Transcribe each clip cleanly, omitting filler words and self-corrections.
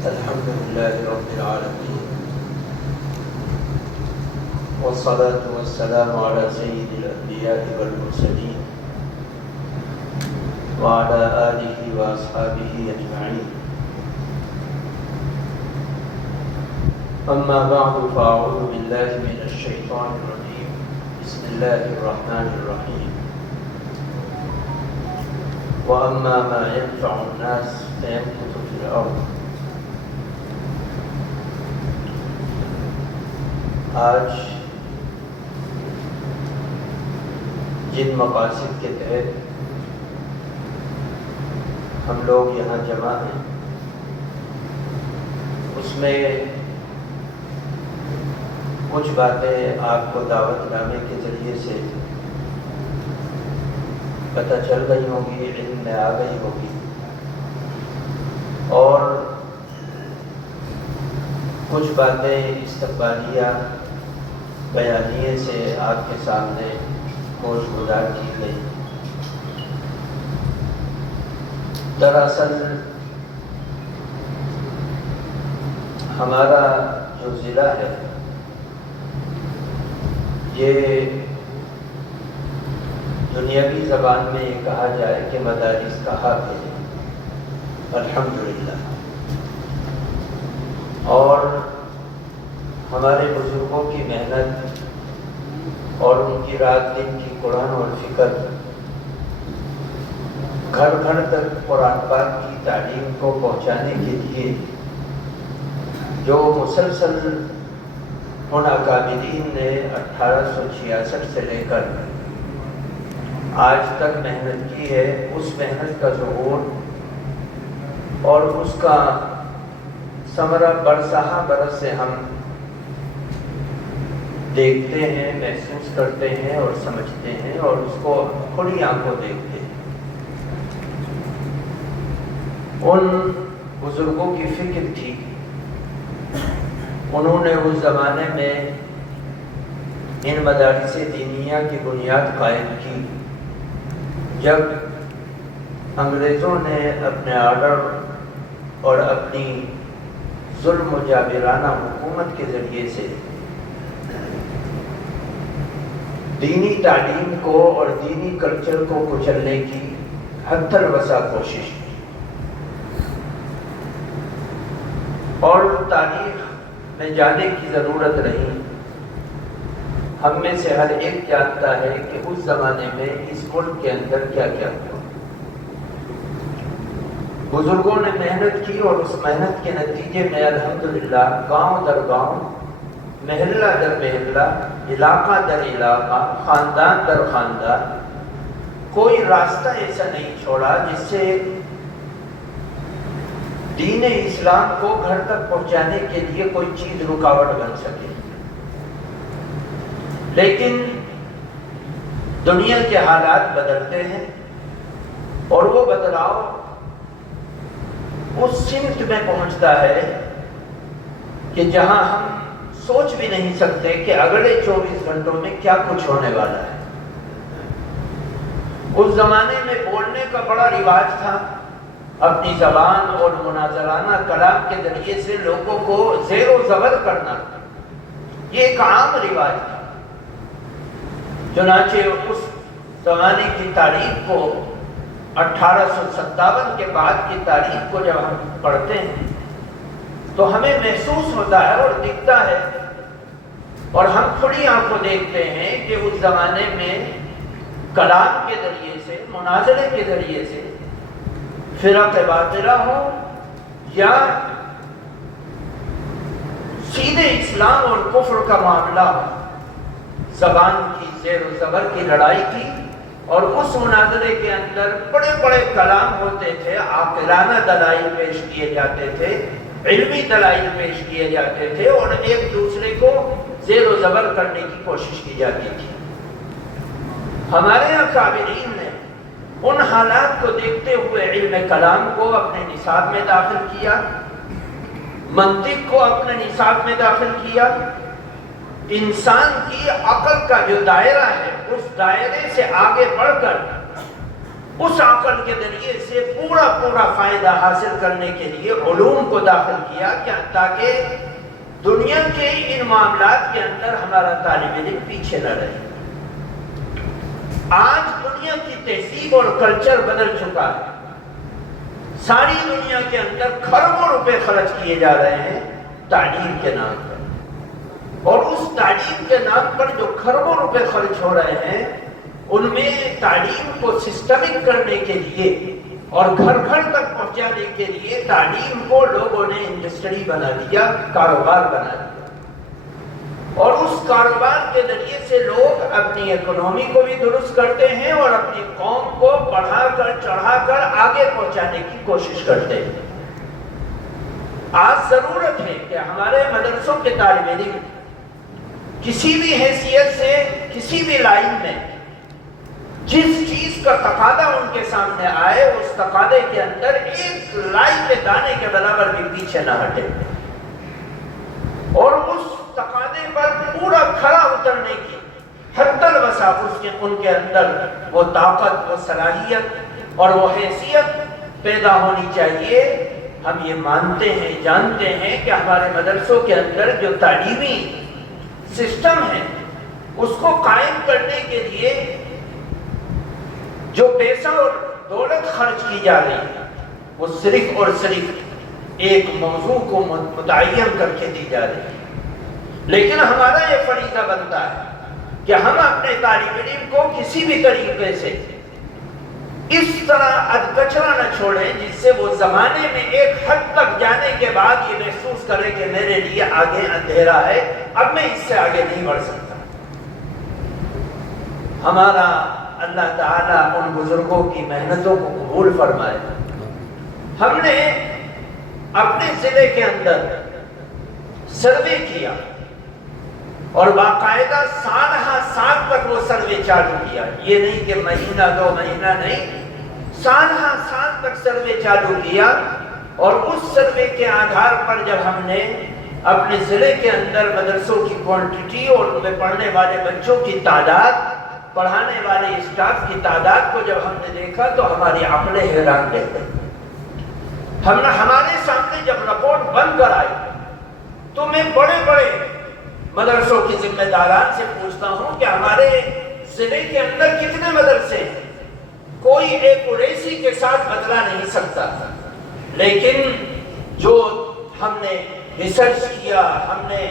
الحمد لله رب العالمين، والصلاة والسلام على سيد الأنبياء والمرسلين وعلى آله وأصحابه أجمعين. أما بعد فأعوذ بالله من الشيطان الرجيم. بسم الله الرحمن الرحيم. وأما ما ينفع الناس فيمكث في الأرض. آج جن مقاصد کے تحت ہم لوگ یہاں جمع ہیں، اس میں کچھ باتیں آپ کو دعوت نامے کے ذریعے سے پتہ چل رہی ہوں گی، علم میں آ گئی ہوگی، اور کچھ باتیں استقبالیہ بیانیے سے آپ کے سامنے گزار کی گئی. دراصل ہمارا جو ضلع ہے یہ دنیاوی زبان میں یہ کہا جائے کہ مدارس کا حق ہے، الحمدللہ. اور ہمارے بزرگوں کی محنت اور ان کی رات دن کی قرآن اور فکر، گھر گھر تک قرآن پاک کی تعلیم کو پہنچانے کے لیے جو مسلسل ان اکابرین نے 1866 سے لے کر آج تک محنت کی ہے، اس محنت کا ظہور اور اس کا ثمرہ برسہ برس سے ہم دیکھتے ہیں، محسوس کرتے ہیں اور سمجھتے ہیں، اور اس کو کھلی آنکھوں دیکھتے ہیں. ان بزرگوں کی فکر تھی، انہوں نے اس زمانے میں ان مدارس دینیہ کی بنیاد قائم کی جب انگریزوں نے اپنے آرڈر اور اپنی ظلم و جابرانہ حکومت کے ذریعے سے دینی تعلیم کو اور دینی کلچر کو کچلنے کی حد الوسع کوشش کی. اور تاریخ میں جانے کی ضرورت نہیں، ہم میں سے ہر ایک جانتا ہے کہ اس زمانے میں اس ملک کے اندر کیا کیا ہوا. بزرگوں نے محنت کی اور اس محنت کے نتیجے میں الحمدللہ گاؤں در گاؤں، محلہ در محلہ، علاقہ در علاقہ، خاندان در خاندان کوئی راستہ ایسا نہیں چھوڑا جس سے دین اسلام کو گھر تک پہنچانے کے لیے کوئی چیز رکاوٹ بن سکے. لیکن دنیا کے حالات بدلتے ہیں اور وہ بدلاؤ اس سمت میں پہنچتا ہے کہ جہاں ہم سوچ بھی نہیں سکتے کہ اگلے 24 گھنٹوں میں کیا کچھ ہونے والا ہے. اس زمانے میں بولنے کا بڑا رواج تھا، اپنی زبان اور مناظرانہ کلام کے ذریعے سے لوگوں کو زیر و زبر کرنا، یہ ایک عام رواج تھا. چنانچہ اس زمانے کی تاریخ کو 1857 کے بعد کی تاریخ کو جب ہم پڑھتے ہیں تو ہمیں محسوس ہوتا ہے اور دکھتا ہے اور ہم کھلی آنکھوں دیکھتے ہیں کہ اس زمانے میں کلام کے ذریعے سے، مناظرے کے ذریعے سے فرق باطلہ ہو یا سیدھے اسلام اور کفر کا معاملہ ہو، زبان کی زیر و زبر کی لڑائی کی. اور اس مناظرے کے اندر بڑے بڑے کلام ہوتے تھے، عاقلانہ دلائل پیش کیے جاتے تھے، علمی دلائل پیش کیے جاتے تھے، اور ایک دوسرے کو زیر و زبر کرنے کی کوشش کی جاتی تھی. ہمارے اکابرین نے ان حالات کو دیکھتے ہوئے علم کلام کو اپنے نصاب میں داخل کیا، منطق کو اپنے نصاب میں داخل کیا. انسان کی عقل کا جو دائرہ ہے اس دائرے سے آگے بڑھ کر اس عقل کے ذریعے سے پورا فائدہ حاصل کرنے کے لیے علوم کو داخل کیا تاکہ دنیا کے ان معاملات کے اندر ہمارا طالب علم پیچھے نہ رہے۔ آج دنیا کی تہذیب اور کلچر بدل چکا ہے، ساری دنیا کے اندر کھربوں روپے خرچ کیے جا رہے ہیں تعلیم کے نام پر، اور اس تعلیم کے نام پر جو کھربوں روپے خرچ ہو رہے ہیں ان میں تعلیم کو سسٹمک کرنے کے لیے اور گھر گھر تک پہنچانے کے لیے تعلیم کو لوگوں نے انڈسٹری بنا دیا، کاروبار بنا دیا، اور اس کاروبار کے ذریعے سے لوگ اپنی اکنامی کو بھی درست کرتے ہیں اور اپنی قوم کو بڑھا کر چڑھا کر آگے پہنچانے کی کوشش کرتے ہیں۔ آج ضرورت ہے کہ ہمارے مدرسوں کے طالب علم کسی بھی حیثیت سے کسی بھی لائن میں جس چیز کا تقاضا ان کے سامنے آئے اس تقاضے کے اندر ایک لائی کے دانے کے برابر بھی پیچھے نہ ہٹے، اور اس تقاضے پر پورا کھڑا اترنے کی حتی الوسع ان کے اندر وہ طاقت، وہ صلاحیت اور وہ حیثیت پیدا ہونی چاہیے۔ ہم یہ مانتے ہیں، جانتے ہیں کہ ہمارے مدرسوں کے اندر جو تعلیمی سسٹم ہے اس کو قائم کرنے کے لیے جو پیسہ اور دولت خرچ کی جا رہی ہے وہ صرف اور صرف ایک موضوع کو متعین کر کے دی جا رہی ہے، لیکن ہمارا یہ فریضہ بنتا ہے کہ ہم اپنے طالب علم کو کسی بھی طریقے سے اس طرح ادکچرا نہ چھوڑیں جس سے وہ زمانے میں ایک حد تک جانے کے بعد یہ محسوس کرے کہ میرے لیے آگے اندھیرا ہے، اب میں اس سے آگے نہیں بڑھ سکتا۔ ہمارا اللہ تعالیٰ ان بزرگوں کی محنتوں کو قبول فرمائے۔ ہم نے اپنے ضلع کے اندر سروے کیا اور باقاعدہ سال ہر سال تک وہ سروے چالو کیا، یہ نہیں کہ مہینہ دو مہینہ نہیں، سال ہر سال تک سروے چالو کیا، اور اس سروے کے آدھار پر جب ہم نے اپنے ضلع کے اندر مدرسوں کی کوانٹٹی اور ان میں پڑھنے والے بچوں کی تعداد، پڑھانے والے اسٹاف کی تعداد کو جب ہم نے دیکھا تو ہماری عقلیں حیران رہ گئی۔ ہمارے سامنے جب رپورٹ بن کر آئی تو میں بڑے مدرسوں کی ذمہ داران سے پوچھتا ہوں کہ ہمارے ضلع کے اندر کتنے مدرسے ہیں؟ کوئی ایک اڑیسی کے ساتھ بدلا نہیں سکتا، لیکن جو ہم نے ریسرچ کیا، ہم نے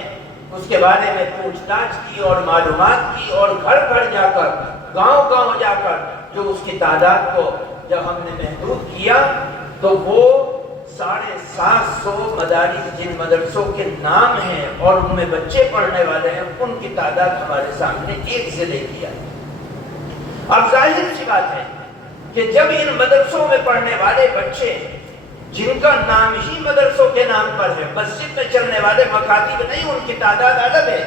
اس کے بارے میں پوچھ تاچھ کی اور معلومات کی، اور گھر جا کر گاؤں جا کر جو اس کی تعداد کو جب ہم نے محدود کیا تو وہ 750 مدارس جن مدرسوں کے نام ہیں اور ان میں بچے پڑھنے والے ہیں ان کی تعداد ہمارے سامنے ایک ضلع کی ہے۔ اب ظاہر سی بات ہے کہ جب ان مدرسوں میں پڑھنے والے بچے جن کا نام ہی مدرسوں کے نام پر ہے، مسجد میں چلنے والے مکاتب نہیں، ان کی تعداد الگ ہے،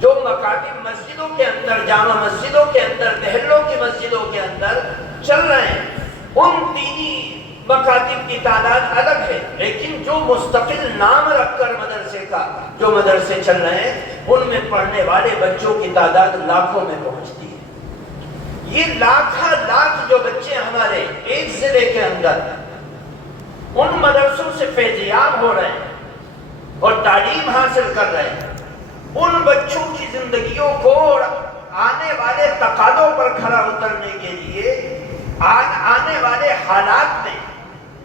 جو مکاتب مسجدوں کے اندر، جامع مسجدوں کے اندر، محلوں کی مسجدوں کے اندر چل رہے ہیں، ان دینی مکاتب کی تعداد الگ ہے، لیکن جو مستقل نام رکھ کر مدرسے کا جو مدرسے چل رہے ہیں ان میں پڑھنے والے بچوں کی تعداد لاکھوں میں پہنچتی ہے۔ یہ لاکھ جو بچے ہمارے ایک ضلع کے اندر ان مدرسوں سے فیضیاب ہو رہے ہیں اور تعلیم حاصل کر رہے ہیں، ان بچوں کی زندگیوں کو آنے والے تقاضوں پر کھڑا اترنے کے لیے آنے والے حالات میں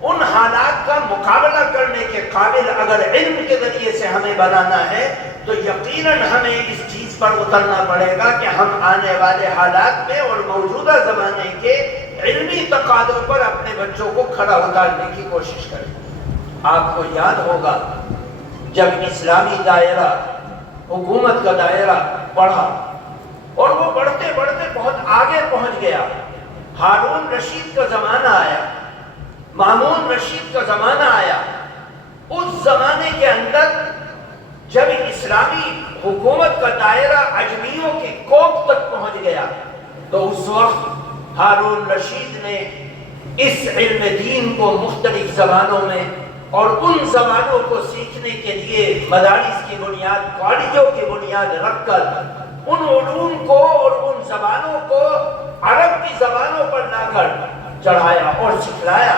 ان حالات کا مقابلہ کرنے کے قابل اگر علم کے ذریعے سے ہمیں بنانا ہے تو یقیناً ہمیں اس چیز پر اترنا پڑے گا کہ ہم آنے والے حالات میں اور موجودہ زمانے کے علمی تقاضوں پر اپنے بچوں کو کھڑا اتارنے کی کوشش کریں۔ آپ کو یاد ہوگا جب اسلامی دائرہ، حکومت کا دائرہ بڑھا اور وہ بڑھتے بہت آگے پہنچ گیا، ہارون رشید کا زمانہ آیا، مامون رشید کا زمانہ آیا، اس زمانے کے اندر جب اسلامی حکومت کا دائرہ عجمیوں کی کوپ تک پہنچ گیا تو اس وقت ہارون رشید نے اس علم دین کو مختلف زبانوں میں اور ان زبانوں کو سیکھنے کے لیے مدارس کی بنیاد، کالجوں کی بنیاد رکھ کر ان علوم کو اور ان زبانوں کو عرب کی زبانوں پر لا کر چڑھایا اور سکھلایا۔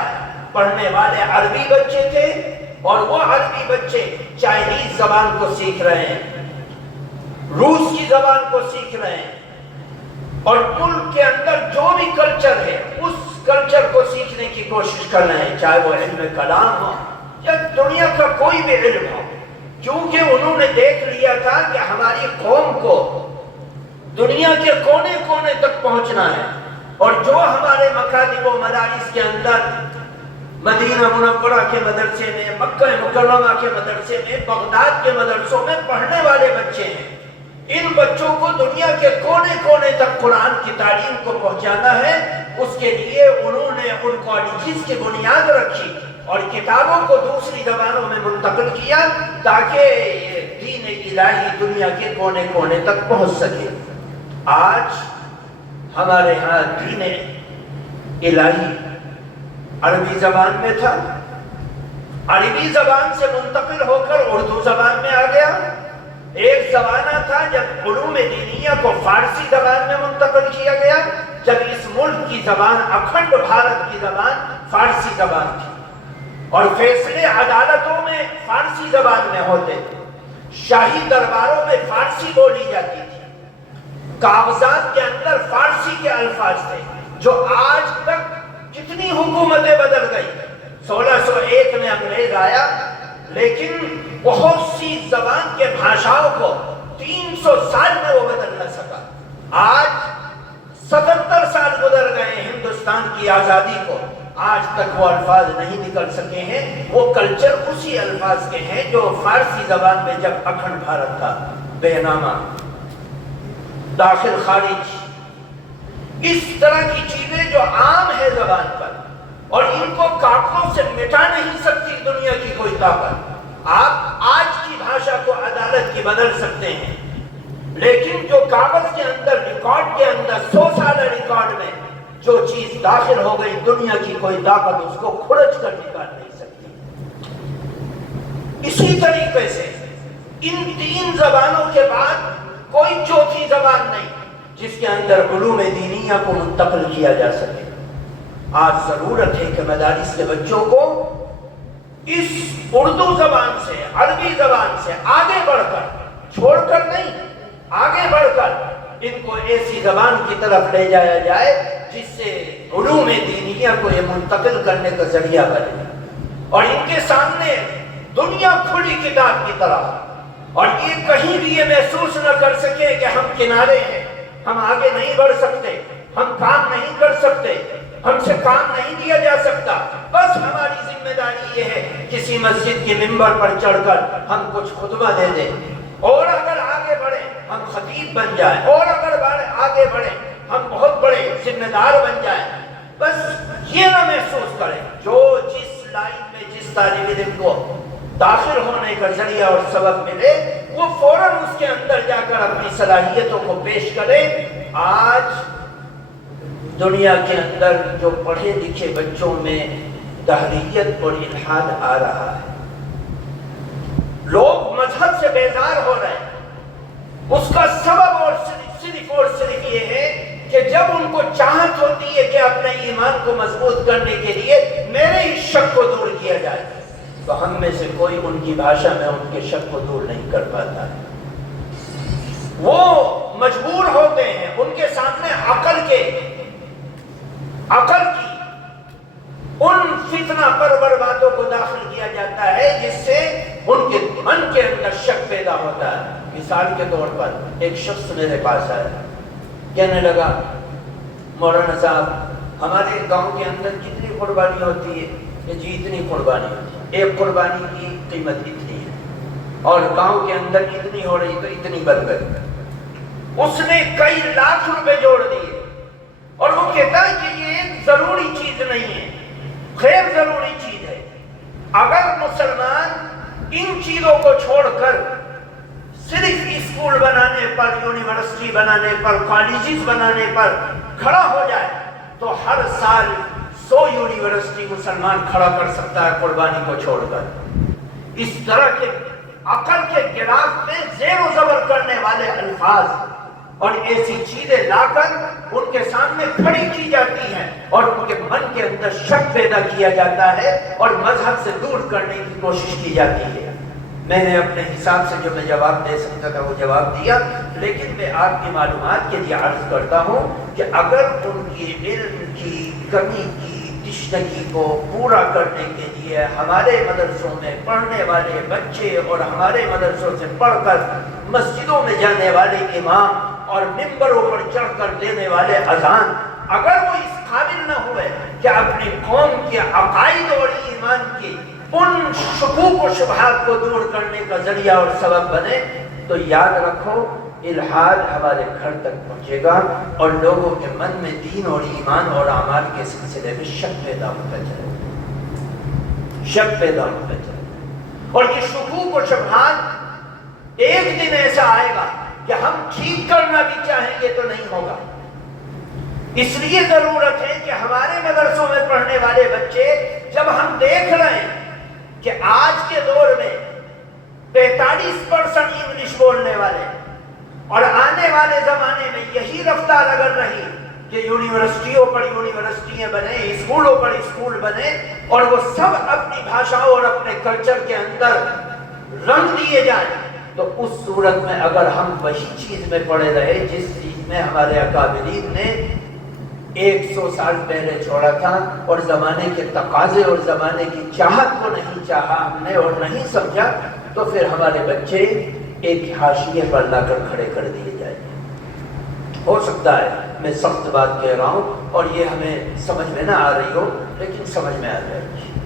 پڑھنے والے عربی بچے تھے اور وہ عربی بچے چائنیز زبان کو سیکھ رہے ہیں، روس کی زبان کو سیکھ رہے ہیں، اور ملک کے اندر جو بھی کلچر ہے اس کلچر کو سیکھنے کی کوشش کر رہے ہیں، چاہے وہ علم کلام ہو یا دنیا کا کوئی بھی علم ہو، کیونکہ انہوں نے دیکھ لیا تھا کہ ہماری قوم کو دنیا کے کونے کونے تک پہنچنا ہے، اور جو ہمارے مکاتب و مدارس کے اندر مدینہ منورہ کے مدرسے میں، مکہ مکرمہ کے مدرسے میں، بغداد کے مدرسوں میں پڑھنے والے بچے ہیں، ان بچوں کو دنیا کے کونے کونے تک قرآن کی تعلیم کو پہنچانا ہے۔ اس کے لیے انہوں نے ان کالجز کی بنیاد رکھی اور کتابوں کو دوسری زبانوں میں منتقل کیا تاکہ دین الہی دنیا کے کونے کونے تک پہنچ سکے۔ آج ہمارے ہاں دین الہی عربی زبان میں تھا، عربی زبان سے منتقل ہو کر اردو زبان میں آ گیا۔ ایک زمانہ تھا جب علوم دینیہ کو فارسی زبان میں منتقل کیا گیا، جب اس ملک کی زبان، اکھنڈ بھارت کی زبان فارسی زبان تھی، اور فیصلے عدالتوں میں فارسی زبان میں ہوتے تھے، شاہی درباروں میں فارسی بولی جاتی تھی، کاغذات کے اندر فارسی کے الفاظ تھے، جو آج تک کتنی حکومتیں بدل گئی۔ 1601 میں انگریز آیا، لیکن بہت سی زبان کے بھاشاؤں کو 300 سال میں وہ بدل نہ سکا۔ آج 77 سال گزر گئے ہندوستان کی آزادی کو، آج تک وہ الفاظ نہیں نکل سکے ہیں۔ وہ کلچر اسی الفاظ کے ہیں جو فارسی زبان میں جب اکھنڈ بھارت تھا، بے نامہ، داخل خارج، اس طرح کی چیزیں جو عام ہے زبان پر، اور ان کو کاغذوں سے مٹا نہیں سکتی دنیا کی کوئی طاقت۔ آپ آج کی بھاشا کو عدالت کی بدل سکتے ہیں، لیکن جو کاغذ کے اندر، ریکارڈ کے اندر، 100 سالہ ریکارڈ میں جو چیز داخل ہو گئی، دنیا کی کوئی طاقت اس کو کھرچ کر نکال نہیں سکتی۔ اسی طریقے سے ان 3 زبانوں کے بعد کوئی چوتھی زبان نہیں جس کے اندر علوم دینیہ کو منتقل کیا جا سکے۔ آج ضرورت ہے کہ مدارس کے بچوں کو اس اردو زبان سے، عربی زبان سے آگے بڑھ کر، چھوڑ کر نہیں، آگے بڑھ کر ان کو ایسی زبان کی طرف لے جایا جائے جس سے علوم دینیہ کو یہ منتقل کرنے کا ذریعہ بنے، اور ان کے سامنے دنیا کھلی کتاب کی طرح، اور یہ کہیں بھی یہ محسوس نہ کر سکے کہ ہم کنارے ہیں، ہم آگے نہیں بڑھ سکتے، ہم کام نہیں کر سکتے، ہم سے کام نہیں دیا جا سکتا۔ بس ہماری ذمہ داری یہ ہے کسی مسجد کے ممبر پر چڑھ کر ہم کچھ خطبہ دے دیں، اور اگر آگے بڑھیں ہم خطیب بن جائیں، اور اگر آگے بڑھیں ہم بہت بڑے ذمہ دار بن جائیں۔ بس یہ نہ محسوس کریں، جو جس لائن میں جس طالب علم کو داخل ہونے کا ذریعہ اور سبب ملے وہ فوراً اس کے اندر جا کر اپنی صلاحیتوں کو پیش کرے۔ آج دنیا کے اندر جو پڑھے لکھے بچوں میں دہریت اور الحاد آ رہا ہے، لوگ مذہب سے بیزار ہو رہے ہیں، اس کا سبب اور صرف یہ ہے کہ جب ان کو چاہت ہوتی ہے کہ اپنے ایمان کو مضبوط کرنے کے لیے میرے اس شک کو دور کیا جائے، تو ہم میں سے کوئی ان کی بھاشا میں ان کے شک کو دور نہیں کر پاتا ہے۔ وہ مجبور ہوتے ہیں، ان کے سامنے عقل کی ان فتنہ پرور باتوں کو داخل کیا جاتا ہے جس سے ان کے من کے اندر شک پیدا ہوتا ہے۔ مثال کے طور پر ایک شخص میرے پاس آیا، کہنے لگا مولانا صاحب ہمارے گاؤں کے اندر کتنی قربانی ہوتی ہے؟ جی اتنی قربانی ہوتی ہے، ایک قربانی کی قیمت اتنی ہے، اور گاؤں کے اندر اتنی ہو رہی تو اتنی بن گئی۔ اس نے کئی لاکھ روپے جوڑ دیے، اور وہ کہتا ہے کہ یہ ایک ضروری چیز نہیں ہے، غیر ضروری چیز ہے۔ اگر مسلمان ان چیزوں کو چھوڑ کر صرف اسکول بنانے پر، یونیورسٹی بنانے پر، کالجز بنانے پر کھڑا ہو جائے تو ہر سال 100 یونیورسٹی مسلمان کھڑا کر سکتا ہے قربانی کو چھوڑ کر۔ اس طرح کے عقل کے گراف میں زیر و زبر کرنے والے الفاظ اور ایسی چیزیں لا کر ان کے سامنے کھڑی کی جاتی ہیں اور ان کے من کے اندر شک پیدا کیا جاتا ہے اور مذہب سے دور کرنے کی کوشش کی جاتی ہے۔ میں نے اپنے حساب سے جو میں جواب دے سکتا تھا وہ جواب دیا، لیکن میں آپ کی معلومات کے لیے عرض کرتا ہوں کہ اگر ان کی علم کی کمی کی تشنگی کو پورا کرنے کے لیے ہمارے مدرسوں میں پڑھنے والے بچے اور ہمارے مدرسوں سے پڑھ کر مسجدوں میں جانے والے امام اور ممبروں پر چڑھ کر دینے والے اذان، اگر وہ اس قابل نہ ہوئے کہ اپنی قوم کے عقائد اور ایمان کی ان شکوک و شبہات کو دور کرنے کا ذریعہ اور سبب بنے، تو یاد رکھو الحاد ہمارے گھر تک پہنچے گا اور لوگوں کے من میں دین اور ایمان اور اعمال کے سلسلے میں شک پیدا ہوتا چلے گا، شک پیدا ہوتا چلے گا، اور یہ شکوک و شبہات ایک دن ایسا آئے گا کہ ہم ٹھیک کرنا بھی چاہیں گے تو نہیں ہوگا۔ اس لیے ضرورت ہے کہ ہمارے مدرسوں میں پڑھنے والے بچے، جب ہم دیکھ رہے ہیں کہ آج کے دور میں 43% انگلش بولنے والے اور آنے والے زمانے میں یہی رفتار اگر رہی کہ یونیورسٹیوں پر یونیورسٹیاں بنے، اسکولوں پر اسکول بنے اور وہ سب اپنی بھاشاؤں اور اپنے کلچر کے اندر رنگ دیے جائیں، تو اس صورت میں اگر ہم وہی چیز میں پڑے رہے جس چیز میں ہمارے اکابرین نے 100 سال پہلے چھوڑا تھا اور زمانے کے تقاضے اور زمانے کی چاہت کو نہیں چاہا ہم نے اور نہیں سمجھا، تو پھر ہمارے بچے ایک حاشیے پر لا کر کھڑے کر دیے جائیں گے۔ ہو سکتا ہے میں سخت بات کہہ رہا ہوں اور یہ ہمیں سمجھ میں نہ آ رہی ہو، لیکن سمجھ میں آ جائے گی۔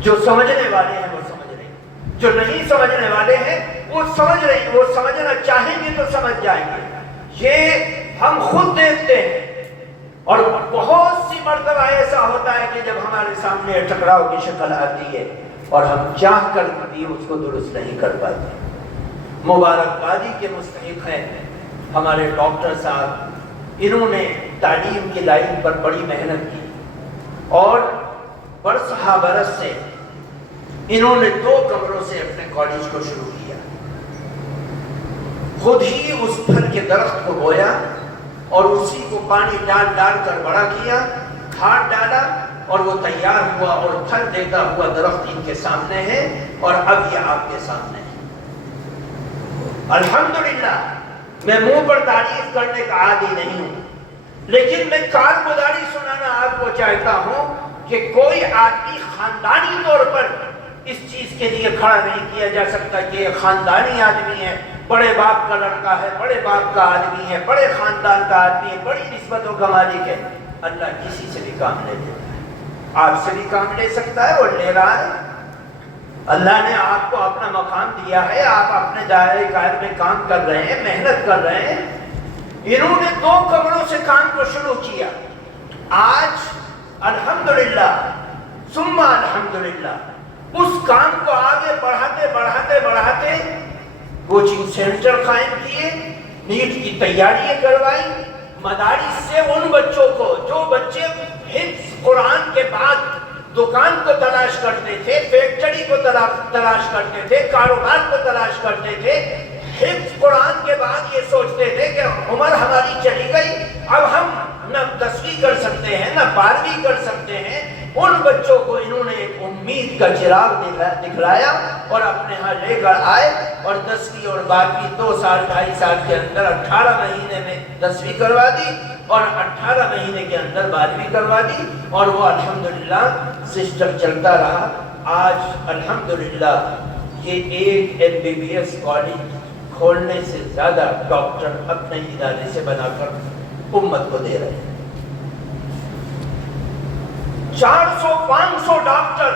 جو سمجھنے والے ہیں وہ سمجھ رہے ہیں، جو نہیں سمجھنے والے ہیں وہ سمجھ رہے ہیں، وہ سمجھنا چاہیں گے تو سمجھ جائیں گے۔ یہ ہم خود دیکھتے ہیں اور بہت سی مرتبہ ایسا ہوتا ہے کہ جب ہمارے سامنے ٹکراؤ کی شکل آتی ہے اور ہم چاہ کر بھی اس کو درست نہیں کر پاتے۔ مبارکبادی کے مستحق ہیں ہمارے ڈاکٹر صاحب، انہوں نے تعلیم کی لائن پر بڑی محنت کی اور برسہ برس سے انہوں نے 2 کمروں سے اپنے کالج کو شروع کیا، خود ہی اس پھل کے درخت کو بویا اور اسی کو پانی ڈال ڈال کر بڑا کیا، کھاد ڈالا اور وہ تیار ہوا اور پھل دیتا ہوا درخت ان کے سامنے ہے اور اب یہ آپ کے سامنے ہے۔ الحمدللہ، میں منہ پر تعریف کرنے کا عادی نہیں ہوں، لیکن میں کارگزاری سنانا آپ کو چاہتا ہوں کہ کوئی آدمی خاندانی طور پر اس چیز کے لیے کھڑا نہیں کیا جا سکتا کہ یہ خاندانی آدمی ہے، بڑے باپ کا لڑکا ہے، بڑے باپ کا آدمی ہے، بڑے خاندان کا آدمی ہے، بڑی نسبتوں کا مالک ہے۔ اللہ کسی سے بھی کام لے لیتا ہے، آپ سے بھی کام لے سکتا ہے اور لے رہا ہے۔ اللہ نے آپ کو اپنا مقام دیا ہے، آپ اپنے دائرۂ کار میں کام کر رہے ہیں، محنت کر رہے ہیں۔ انہوں نے 2 کمروں سے کام کو شروع کیا، آج الحمدللہ ثم الحمدللہ اس کام کو آگے بڑھاتے بڑھاتے بڑھاتے کوچنگ سینٹر قائم کیے، نیٹ کی تیاریاں کروائی، مدارس سے ان بچوں کو جو بچے حفظ قرآن کے بعد دکان کو تلاش کرتے تھے، فیکٹری کو تلاش کرتے تھے، کاروبار کو تلاش کرتے تھے، حفظ قرآن کے بعد یہ سوچتے تھے کہ عمر ہماری چلی گئی، اب ہم نہ 10ویں کر سکتے ہیں نہ 12ویں کر سکتے ہیں، ان بچوں کو انہوں نے ایک امید کا چراغ دکھلایا اور اپنے ہاں لے کر آئے اور 10ویں اور 12ویں 2 سال 2.5 سال کے اندر 18 مہینے میں 10ویں کروا دی اور 18 مہینے کے اندر 12ویں کروا دی اور وہ الحمدللہ سسٹم چلتا رہا۔ آج الحمدللہ یہ ایک MBBS کالج کھولنے سے زیادہ ڈاکٹر اپنے ادارے سے بنا کر امت کو دے رہے ہیں۔ 400-500 ڈاکٹر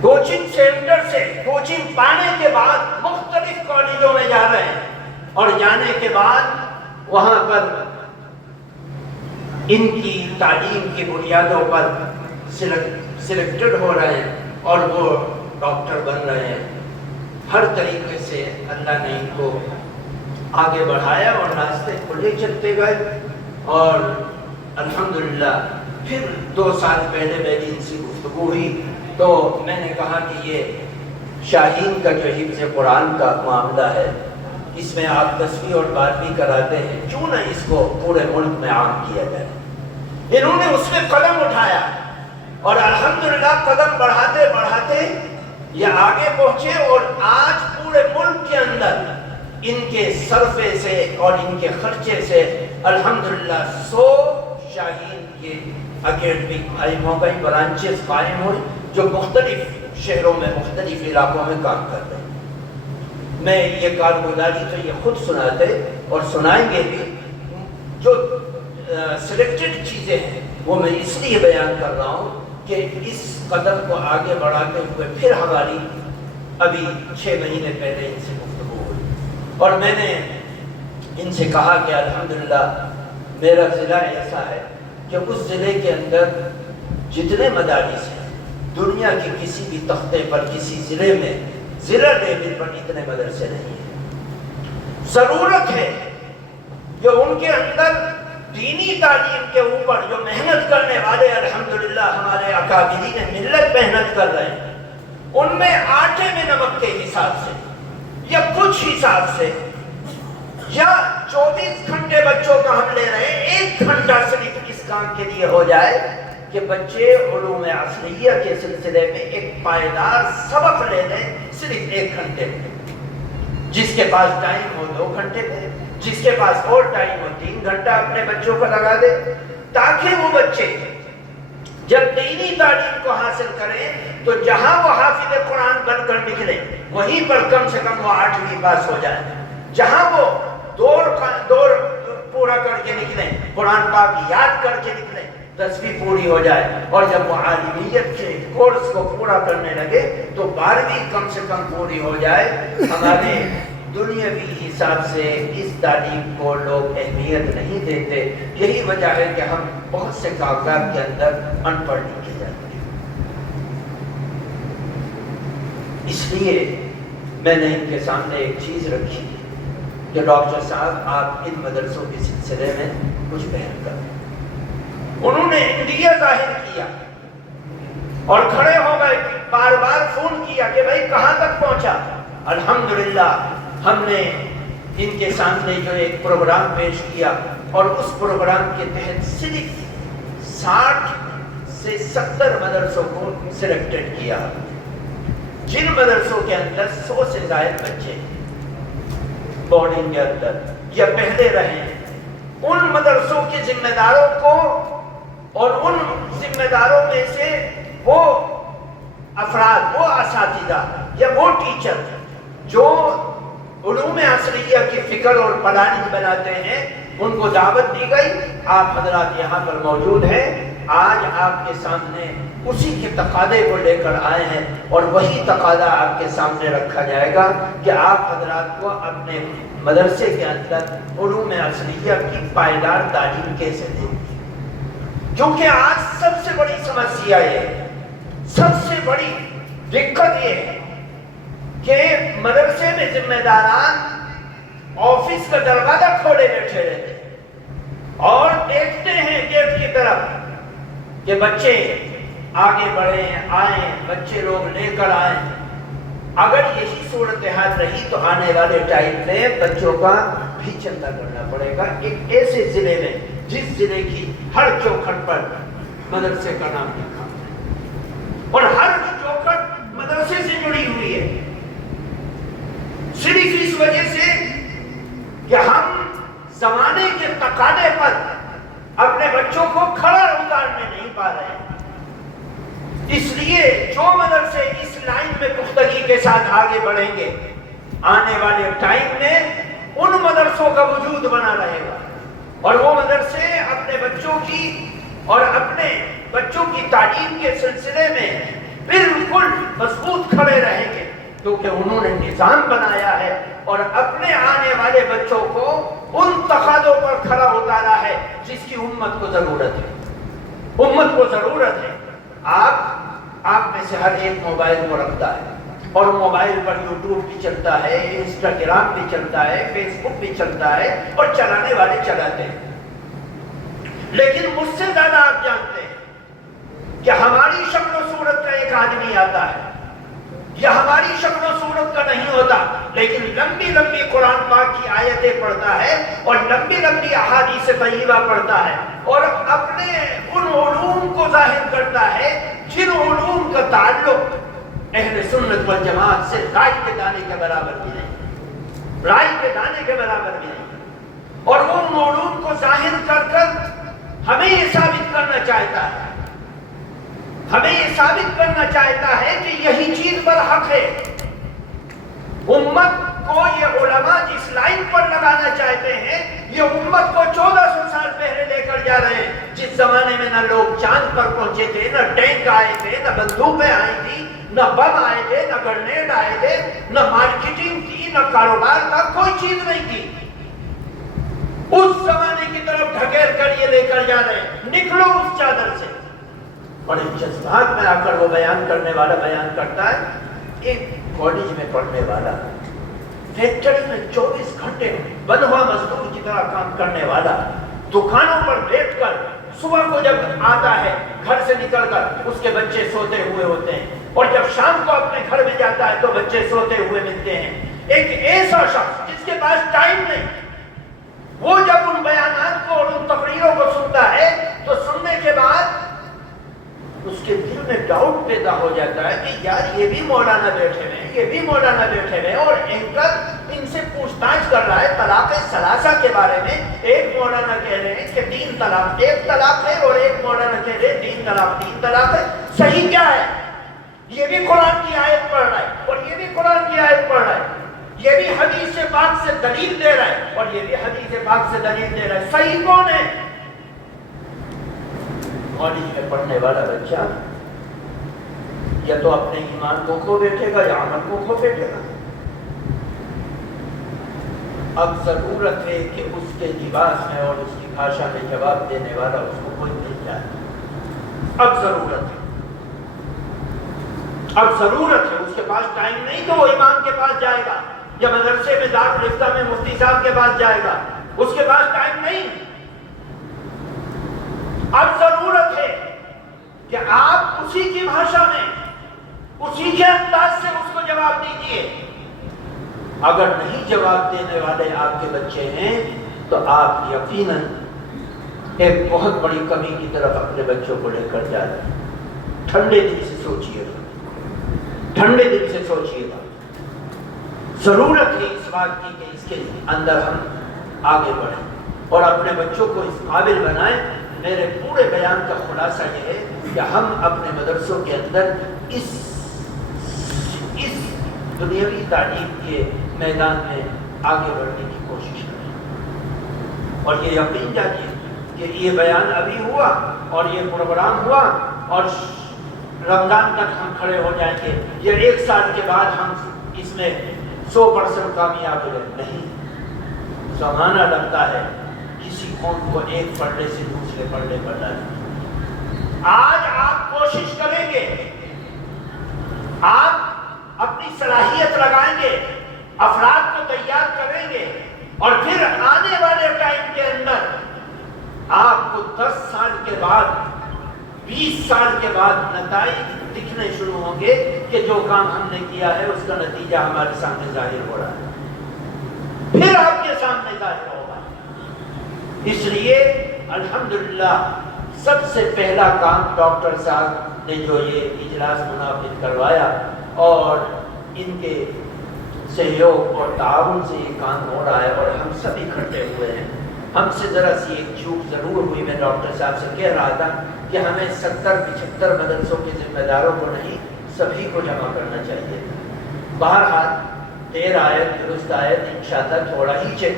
کوچنگ سینٹر سے کوچنگ پانے کے بعد مختلف کالجوں میں جا رہے ہیں اور جانے کے بعد وہاں پر ان کی تعلیم کی بنیادوں پر سلیکٹڈ ہو رہے ہیں اور وہ ڈاکٹر بن رہے ہیں۔ ہر طریقے سے اللہ نے ان کو آگے بڑھایا اور راستے کھلے چلتے گئے اور الحمدللہ پھر 2 سال پہلے میری ان سے گفتگو ہوئی تو میں نے کہا کہ یہ شاہین کا جو حفظ قرآن کا معاملہ ہے اس میں آپ 10ویں اور 12ویں کراتے ہیں، کیوں نہ اس کو پورے ملک میں عام کیا جائے۔ انہوں نے اس میں قدم اٹھایا اور الحمدللہ قدم بڑھاتے بڑھاتے یہ آگے پہنچے، اور آج پورے ملک کے اندر ان کے صرفے سے اور ان کے خرچے سے الحمدللہ 100 شاہین کے اکیڈمک موبائل برانچز قائم ہوئے جو مختلف شہروں میں مختلف علاقوں میں کام کر رہے ہیں۔ میں یہ کارگزاری تو یہ خود سناتے اور سنائیں گے بھی، جو سلیکٹڈ چیزیں ہیں وہ میں اس لیے بیان کر رہا ہوں کہ اس قدم کو آگے بڑھاتے ہوئے پھر ہماری ابھی 6 مہینے پہلے ان سے گفتگو ہوئی، اور میں نے ان سے کہا کہ الحمدللہ میرا ضلع ایسا ہے کہ اس ضلع کے اندر جتنے مدارس ہیں دنیا کی کسی بھی تختے پر کسی ضلع میں ضلع لیول پر اتنے مدرسے نہیں ہیں۔ ضرورت ہے کہ ان کے اندر دینی تعلیم کے اوپر جو محنت کرنے والے الحمدللہ ہمارے اکابرین ملت محنت کر رہے ہیں، ان میں آٹے میں نمک کے حساب سے یا کچھ حساب سے یا 24 گھنٹے بچوں کا ہم لے رہے ہیں، 1 گھنٹہ صرف اس کام کے لیے ہو جائے کہ بچے علوم عصریہ کے سلسلے میں ایک پائیدار سبق لے لیں، صرف 1 گھنٹے میں۔ جس کے پاس ٹائم ہو 2 گھنٹے دے، جس کے پاس اور ٹائم ہو 3 گھنٹہ اپنے بچوں کو لگا دے، تاکہ وہ بچے جب دینی تعلیم کو حاصل کریں تو جہاں وہ حافظ قرآن بن کر نکلیں وہیں پر کم سے کم وہ 8ویں پاس ہو جائیں، جہاں وہ دور پورا کر کے نکلیں، قرآن پاک یاد کر کے نکلیں، 10ویں پوری ہو جائے، اور جب وہ عالمیت کے کورس کو پورا کرنے لگے تو 12ویں کم سے کم پوری ہو جائے۔ ہمارے دنیاوی حساب سے اس تعلیم کو لوگ اہمیت نہیں دیتے، یہی وجہ ہے کہ ہم بہت سے کاغذات کے اندر ان پڑھ لکھے جاتے ہیں۔ اس لیے میں نے ان کے سامنے ایک چیز رکھی کہ ڈاکٹر صاحب آپ ان مدرسوں کے سلسلے میں کچھ بیان کریں۔ انہوں نے انڈیا ظاہر کیا اور کھڑے ہو گئے، بار بار فون کیا کہ بھائی کہاں تک پہنچا۔ الحمدللہ ہم نے ان کے سامنے جو ایک پروگرام پیش کیا اور اس پروگرام کے تحت صرف 60 سے 70 مدرسوں کو سلیکٹڈ کیا، جن مدرسوں کے اندر 100 سے زائد بچے بورڈنگ کے اندر یا پہلے رہے، ان مدرسوں کے ذمہ داروں کو اور ان ذمہ داروں میں سے وہ افراد، وہ اساتذہ یا وہ ٹیچر جو علوم عصریہ کی فکر اور پلاننگ بناتے ہیں، ان کو دعوت دی گئی۔ آپ حضرات یہاں پر موجود ہیں، آج آپ کے سامنے اسی کے تقاضے کو لے کر آئے ہیں، اور وہی تقاضا آپ کے سامنے رکھا جائے گا کہ آپ حضرات کو اپنے مدرسے کے اندر علوم عصریہ کی پائیدار تعلیم کیسے دیں، کیونکہ آج سب سے بڑی سمسیا یہ، سب سے بڑی دقت یہ ہے کہ مدرسے میں ذمہ داران آفس کا دروازہ کھولے بیٹھے رہتے ہیں اور دیکھتے ہیں گیٹ کی طرف کہ بچے آگے بڑھیں، آئیں، بچے لوگ لے کر آئیں۔ اگر یہی صورتحال رہی تو آنے والے ٹائم میں بچوں کا بھی چندہ کرنا پڑے گا ایک ایسے ضلع میں جس ضلع کی ہر چوکھٹ پر مدرسے کا نام لکھا ہے اور ہر چوکھٹ مدرسے سے جڑی ہوئی ہے، صرف اس وجہ سے کہ ہم زمانے کے تقاضے پر اپنے بچوں کو کھڑا اتارنے نہیں پا رہے ہیں۔ اس لیے جو مدرسے اس لائن میں پختگی کے ساتھ آگے بڑھیں گے، آنے والے ٹائم میں ان مدرسوں کا وجود بنا رہے گا، اور وہ مدرسے اپنے بچوں کی اور اپنے بچوں کی تعلیم کے سلسلے میں بالکل مضبوط کھڑے رہیں گے، کیونکہ انہوں نے نظام بنایا ہے اور اپنے آنے والے بچوں کو ان تقاضوں پر کھڑا اتارا ہے جس کی امت کو ضرورت ہے۔ امت کو ضرورت ہے۔ آپ میں سے ہر ایک موبائل کو رکھتا ہے اور موبائل پر یوٹیوب بھی چلتا ہے، انسٹاگرام بھی چلتا ہے، فیس بک بھی چلتا ہے، اور چلانے والے چلاتے ہیں۔ لیکن مجھ سے زیادہ آپ جانتے ہیں کہ ہماری شکل و صورت کا ایک آدمی آتا ہے، یہ ہماری شکل و صورت کا نہیں ہوتا، لیکن لمبی لمبی قرآن پاک کی آیتیں پڑھتا ہے اور لمبی لمبی احادیث طیبہ پڑھتا ہے اور اپنے ان علوم کو ظاہر کرتا ہے جن علوم کا تعلق اہل سنت والجماعت سے رائی کے دانے کے برابر بھی نہیں، رائی کے دانے کے برابر بھی نہیں، اور وہ ان علوم کو ظاہر کر کر ہمیں یہ ثابت کرنا چاہتا ہے، ہمیں یہ ثابت کرنا چاہتا ہے کہ یہی چیز پر حق ہے۔ امت کو یہ علماء جس لائن پر لگانا چاہتے ہیں، یہ امت کو 1400 سال پہلے لے کر جا رہے ہیں، جس زمانے میں نہ لوگ چاند پر پہنچے تھے، نہ ٹینک آئے تھے، نہ بندوقیں آئی تھی، نہ بم آئے تھے، نہ گرنیڈ آئے تھے، نہ مارکیٹنگ تھی، نہ کاروبار تھا، کوئی چیز نہیں تھی۔ اس زمانے کی طرف ڈھکیل کر یہ لے کر جا رہے ہیں، نکلو اس چادر سے۔ اور ان جذبات میں آ کر وہ بیان کرنے والا بیان کرتا ہے، ایک کالج میں پڑھنے والا، فیکٹری میں 24 گھنٹے بندھوا مزدور کی طرح کام کرنے والا، دکانوں پر بیٹھ کر صبح کو جب آتا ہے گھر سے نکل کر اس کے بچے سوتے ہوئے ہوتے ہیں، اور جب شام کو اپنے گھر میں جاتا ہے تو بچے سوتے ہوئے ملتے ہیں۔ ایک ایسا شخص جس کے پاس ٹائم نہیں، وہ جب ان بیانات کو اور ان تقریروں کو سنتا ہے تو سننے کے بعد اس کے دل میں ڈاؤٹ پیدا ہو جاتا ہے کہ یار یہ بھی مولانا بیٹھے ہوئے ہیں، یہ بھی مولانا بیٹھے ہوئے ہیں، اور اینکر ان سے پوچھ تاچھ کر رہا ہے طلاق ثلاثہ کے بارے میں۔ ایک مولانا کہہ رہے ہیں کہ 3 طلاق 1 طلاق ہے، اور ایک مولانا کہہ رہے ہیں 3 طلاق 3 طلاق ہے، صحیح کیا ہے؟ یہ بھی قرآن کی آیت پڑھ رہا ہے اور یہ بھی قرآن کی آیت پڑھ رہا ہے، یہ بھی حدیث پاک سے دلیل دے رہا ہے اور یہ بھی حدیث پاک سے دلیل دے رہا ہے، صحیح کون ہے؟ کالج میں پڑھنے والا بچہ یا تو اپنے ایمان کو کھو بیٹھے گا یا عمل کو کھو بیٹھے گا۔ اب ضرورت ہے کہ اس کے لباس میں اور اس کی بھاشا میں جواب دینے والا اس کو کوئی مل جائے۔ اب ضرورت ہے، اس کے پاس ٹائم نہیں تو وہ امام کے پاس جائے گا یا مدرسے میں دارالفتہ میں مفتی صاحب کے پاس جائے گا، اس کے پاس ٹائم نہیں۔ اب ضرورت ہے کہ آپ اسی کی بھاشا میں، اسی کے انداز سے اس کو جواب دیجئے۔ اگر نہیں جواب دینے والے آپ کے بچے ہیں تو آپ یقیناً ایک بہت بڑی کمی کی طرف اپنے بچوں کو لے کر جا رہے ہیں۔ ٹھنڈے دل سے سوچئے گا، ٹھنڈے دل سے سوچئے گا۔ ضرورت ہے اس بات کی کہ اس کے اندر ہم آگے بڑھیں اور اپنے بچوں کو اس قابل بنائیں۔ میرے پورے بیان کا خلاصہ یہ ہے کہ ہم اپنے مدرسوں کے اندر اس دنیاوی تعلیم کے میدان میں آگے بڑھنے کی کوشش کریں، اور یہ یقین جانیے کہ یہ بیان ابھی ہوا اور یہ پروگرام ہوا اور رمضان تک ہم کھڑے ہو جائیں گے، یہ 1 سال کے بعد ہم اس میں 100% کامیاب ہو نہیں۔ زمانہ لگتا ہے کسی قوم کو ایک پڑھنے سے دوسرے پڑھنے پر لانے۔ آج آپ کوشش کریں گے، آپ اپنی صلاحیت لگائیں گے، افراد کو تیار کریں گے، اور پھر آنے والے ٹائم کے اندر آپ کو 10 سال کے بعد 20 سال کے بعد نتائج دکھنے شروع ہوں گے کہ جو کام ہم نے کیا ہے اس کا نتیجہ ہمارے سامنے ظاہر ہو رہا ہے، پھر آپ کے سامنے ظاہر ہوگا۔ اس لیے الحمدللہ سب سے پہلا کام ڈاکٹر صاحب نے جو یہ اجلاس منعقد کروایا اور ان کے سہیوگ اور تعاون سے یہ کام ہو رہا ہے اور ہم سب اکٹھے ہوئے ہیں۔ ہم سے ذرا سی ایک چوک ضرور ہوئی، میں ڈاکٹر صاحب سے کہہ رہا تھا کہ ہمیں 70-75 مدرسوں کے ذمہ داروں کو نہیں، سبھی کو جمع کرنا چاہیے۔ بہرحال دیر آیت درست آیت انشاءاللہ تھوڑا ہی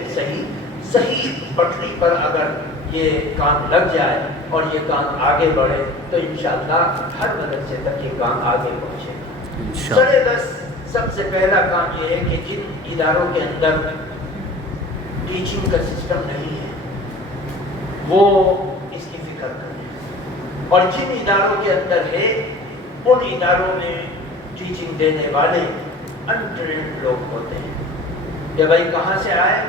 صحیح پٹری پر اگر یہ کام لگ جائے اور یہ کام آگے بڑھے تو انشاءاللہ ہر مدرسے تک یہ کام آگے پہنچے۔ 10.5 سب سے پہلا کام یہ ہے کہ جن اداروں کے اندر ٹیچنگ کا سسٹم نہیں ہے وہ اس کی فکر کریں، اور جن اداروں کے اندر ہے ان اداروں میں ٹیچنگ دینے والے انٹرینڈ لوگ ہوتے ہیں کہ بھائی کہاں سے آئے،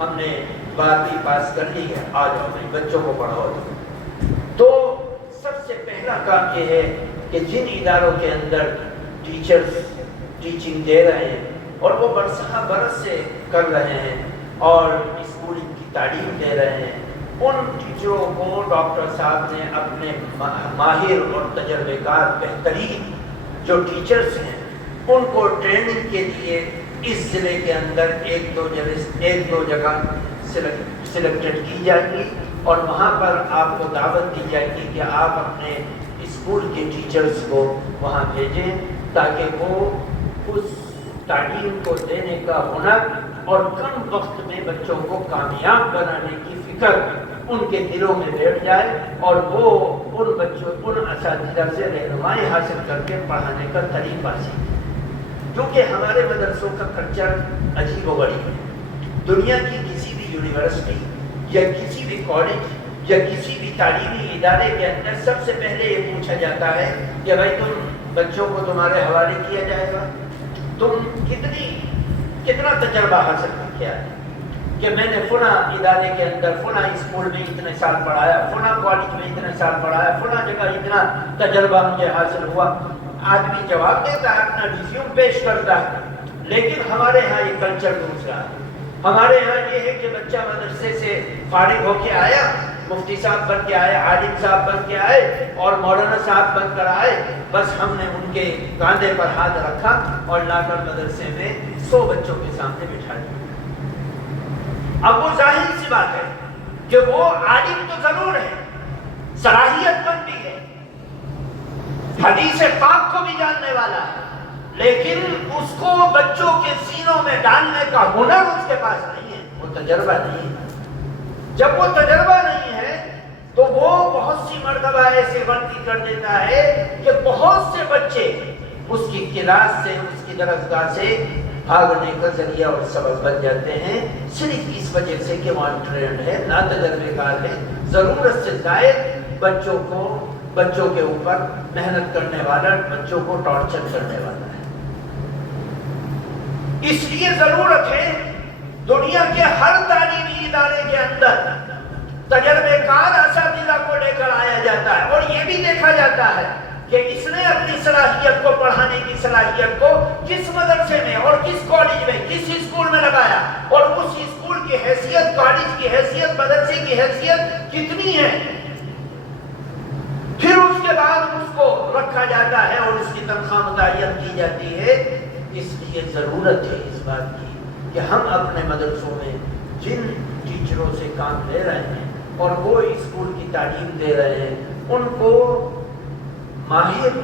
ہم نے 12ویں پاس کر لی ہے، آج ہمیں بچوں کو پڑھاؤ۔ تو سب سے پہلا کام یہ ہے کہ جن اداروں کے اندر ٹیچرز ٹیچنگ دے رہے ہیں اور وہ برسہ برس سے کر رہے ہیں اور اسکولنگ کی تعلیم دے رہے ہیں، ان ٹیچروں کو ڈاکٹر صاحب نے اپنے ماہر اور تجربے کار بہترین جو ٹیچرز ہیں ان کو ٹریننگ کے لیے اس ضلع کے اندر ایک دو جگہ سلیکٹڈ کی جائے گی اور وہاں پر آپ کو دعوت دی جائے گی کہ آپ اپنے اسکول کے ٹیچرز کو وہاں بھیجیں تاکہ وہ اس تعلیم کو دینے کا ہنر اور کم وقت میں بچوں کو کامیاب بنانے کی فکر ان کے دلوں میں بیٹھ جائے اور وہ ان اساتذہ سے رہنمائی حاصل کر کے پڑھانے کا طریقہ سیکھیں۔ کیونکہ ہمارے مدرسوں کا کلچر عجیب و غریب ہے، دنیا کی کسی بھی یونیورسٹی یا کسی بھی کالج یا کسی بھی تعلیمی ادارے کے اندر سب سے پہلے یہ پوچھا جاتا ہے کہ بھائی تم بچوں کو تمہارے حوالے کیا جائے گا، تم کتنا تجربہ حاصل کیا ہے کہ میں نے فلاں ادارے کے اندر فلاں اسکول میں اتنے سال پڑھایا، فلاں کالج میں اتنے سال پڑھایا، فلاں جگہ اتنا تجربہ مجھے حاصل ہوا۔ آدمی جواب دیتا ہے، اپنا ریزیوم پیش کرتا ہے، لیکن ہمارے ہاں یہ کلچر دوسرا ہے۔ ہمارے ہاں یہ ہے کہ بچہ مدرسے سے فارغ ہو کے آیا، مفتی صاحب بن کے آئے، عالم صاحب بن کے آئے اور مولانا صاحب بن کر آئے، بس ہم نے ان کے کاندھے پر ہاتھ رکھا اور لا کر مدرسے میں 100 بچوں کے سامنے بٹھا دیا۔ اب وہ ظاہر سی بات ہے کہ وہ عالم تو ضرور ہے، صلاحیت مند بھی ہے، حدیث پاک کو بھی جاننے والا ہے، لیکن اس کو بچوں کے سینوں میں ڈالنے کا ہنر اس کے پاس نہیں ہے، وہ تجربہ نہیں ہے۔ جب وہ تجربہ نہیں ہے تو وہ بہت سی مرتبہ ایسے غلطی کر دیتا ہے کہ بہت سے بچے اس کی کلاس سے، اس کی درسگاہ سے بھاگنے کا ذریعہ اور سبب بن جاتے ہیں، صرف اس وجہ سے کہ وہ انٹرینڈ ہے، نا تجربے کار ہے، ضرورت سے زائد بچوں کے اوپر محنت کرنے والا، بچوں کو ٹارچر کرنے والا ہے۔ اس لیے ضرورت ہے دنیا کے ہر تعلیمی ادارے کے اندر تجربے کار اساتذہ کو لے کر آیا جاتا ہے اور یہ بھی دیکھا جاتا ہے کہ اس نے اپنی صلاحیت کو، پڑھانے کی صلاحیت کو کس مدرسے میں اور کس کالج میں، کس اسکول میں لگایا اور اس اسکول کی حیثیت، کالج کی حیثیت، مدرسے کی حیثیت کتنی ہے، پھر اس کے بعد اس کو رکھا جاتا ہے اور اس کی تنخواہ متعین کی جاتی ہے۔ اس لیے ضرورت ہے اس بات کی کہ ہم اپنے مدرسوں میں جن ٹیچروں سے کام لے رہے ہیں اور وہ اسکول کی تعلیم دے رہے ہیں ان کو ماہر،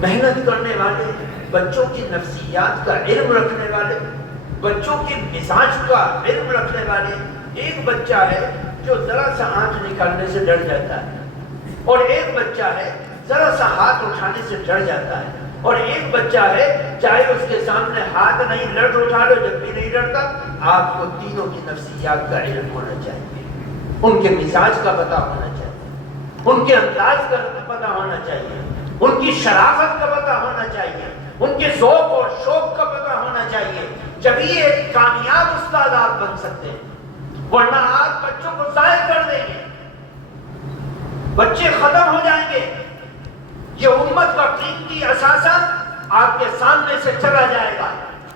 محنت کرنے والے، بچوں کی نفسیات کا علم رکھنے والے، بچوں کے مزاج کا علم رکھنے والے۔ ایک بچہ ہے جو ذرا سا آنکھ نکالنے سے ڈر جاتا ہے اور ایک بچہ ہے ذرا سا ہاتھ اٹھانے سے ڈر جاتا ہے اور ایک بچہ ہے چاہے اس کے سامنے ہاتھ نہیں لٹ اٹھا لو جب بھی نہیں ڈرتا۔ آپ کو تینوں کی نفسیات کا علم ہونا چاہیے، ان کے مزاج کا پتہ ہونا چاہیے، ان کے انداز کا پتہ ہونا چاہیے، ان کی شرافت کا پتہ ہونا چاہیے، ان کے ذوق اور شوق کا پتہ ہونا چاہیے، جبھی ایک کامیاب استاد آپ بن سکتے ہیں، ورنہ آپ بچوں کو ضائع کر دیں گے، بچے ختم ہو جائیں گے، یہ امت کا قیمتی اثاثہ آپ کے سامنے سے چلا جائے گا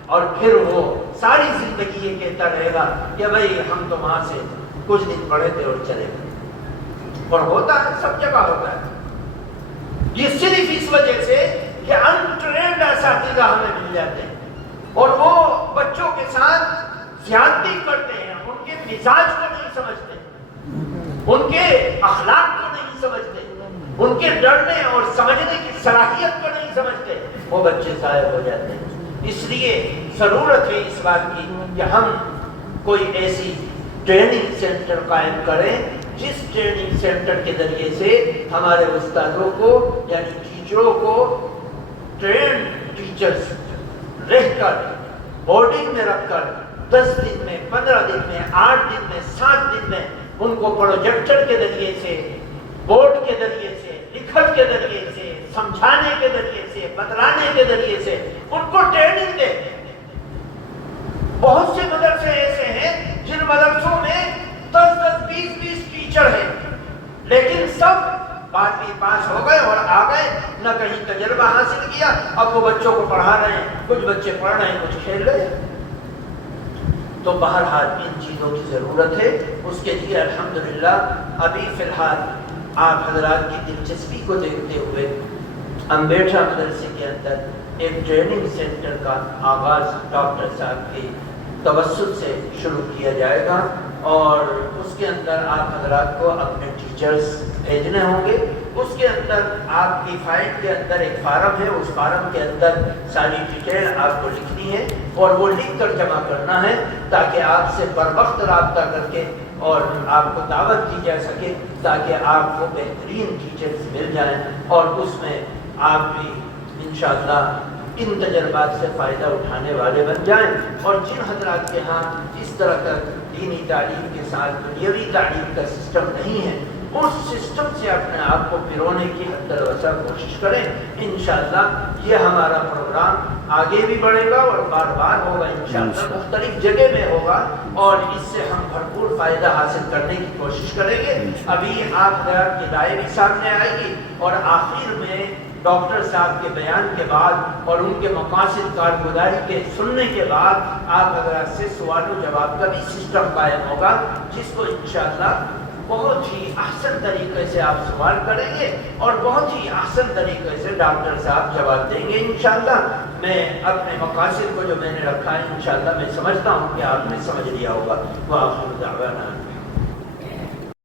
اور پھر وہ ساری زندگی یہ کہتا رہے گا کہ بھائی ہم تو وہاں سے کچھ دن پڑھے تھے اور چلے گئے۔ اور ہوتا ہے، سب جگہ ہوتا ہے، یہ صرف اس وجہ سے کہ انٹرینڈ اساتذہ ہمیں مل جاتے ہیں اور وہ بچوں کے ساتھ زیادتی کرتے ہیں، ان کے مزاج کو نہیں سمجھتے، ان کے اخلاق کو نہیں سمجھتے، ان کے ڈرنے اور سمجھنے کی صلاحیت کو نہیں سمجھتے، وہ بچے ضائع ہو جاتے ہیں۔ اس لیے ضرورت ہے اس بات کی کہ ہم کوئی ایسی ٹریننگ سینٹر قائم کریں جس ٹریننگ سینٹر کے ذریعے سے ہمارے استادوں کو یعنی ٹیچروں کو ٹرینڈ ٹیچرز رہ کر بورڈنگ میں رکھ کر 10 دن میں، 15 دن میں، 8 دن میں، 7 دن میں ان کو پروجیکٹر کے ذریعے سے، بورڈ کے ذریعے سے، لکھت کے ذریعے سے، سمجھانے کے ذریعے سے، بتلانے کے ذریعے سے ان کو ٹریننگ دے۔ بہت سے مدرسے ایسے ہیں جن مدرسوں میں 10-10، 20-20 ٹیچر ہیں لیکن سب 12ویں پاس ہو گئے اور آ گئے، نہ کہیں تجربہ حاصل کیا، اب وہ بچوں کو پڑھا رہے ہیں، کچھ بچے پڑھ رہے ہیں، کچھ کھیل رہے ہیں۔ تو بہرحال ان چیزوں کی ضرورت ہے۔ اس کے لیے الحمدللہ ابھی فی الحال آپ حضرات کی دلچسپی کو دیکھتے ہوئے امبیٹھا مدرسے کے اندر ایک ٹریننگ سینٹر کا آغاز ڈاکٹر صاحب کے توسط سے شروع کیا جائے گا، اور اس کے اندر آپ حضرات کو اپنے ٹیچرز بھیجنے ہوں گے۔ اس کے اندر آپ کی فائل کے اندر ایک فارم ہے، اس فارم کے اندر ساری ڈیٹیل آپ کو لکھنی ہے اور وہ لکھ کر جمع کرنا ہے، تاکہ آپ سے بر وقت رابطہ کر کے اور آپ کو دعوت دی جا سکے، تاکہ آپ کو بہترین ٹیچرز مل جائیں اور اس میں آپ بھی انشاءاللہ ان تجربات سے فائدہ اٹھانے والے بن جائیں، اور جن حضرات کے ہاں اس طرح کا دینی تعلیم کے ساتھ دنیاوی تعلیم کا سسٹم نہیں ہے، اس سسٹم سے اپنے آپ کو پرونے کی حد الوسع کوشش کریں۔ انشاءاللہ یہ ہمارا پروگرام آگے بھی بڑھے گا اور بار بار ہوگا، انشاءاللہ مختلف جگہ میں ہوگا، اور اس سے ہم بھرپور فائدہ حاصل کرنے کی کوشش کریں گے۔ ابھی آپ حضرات کی رائے بھی سامنے آئے گی، اور آخر میں ڈاکٹر صاحب کے بیان کے بعد اور ان کے مقاصد کارگزاری کے سننے کے بعد آپ حضرات سے سوال و جواب کا بھی سسٹم قائم ہوگا، جس کو انشاءاللہ بہت ہی احسن طریقے سے آپ سوال کریں گے اور بہت ہی احسن طریقے سے ڈاکٹر صاحب جواب دیں گے انشاءاللہ۔ میں اپنے مقاصد کو جو میں نے رکھا ہے انشاءاللہ میں سمجھتا ہوں کہ آپ نے سمجھ لیا ہوگا۔ وآخر دعوانا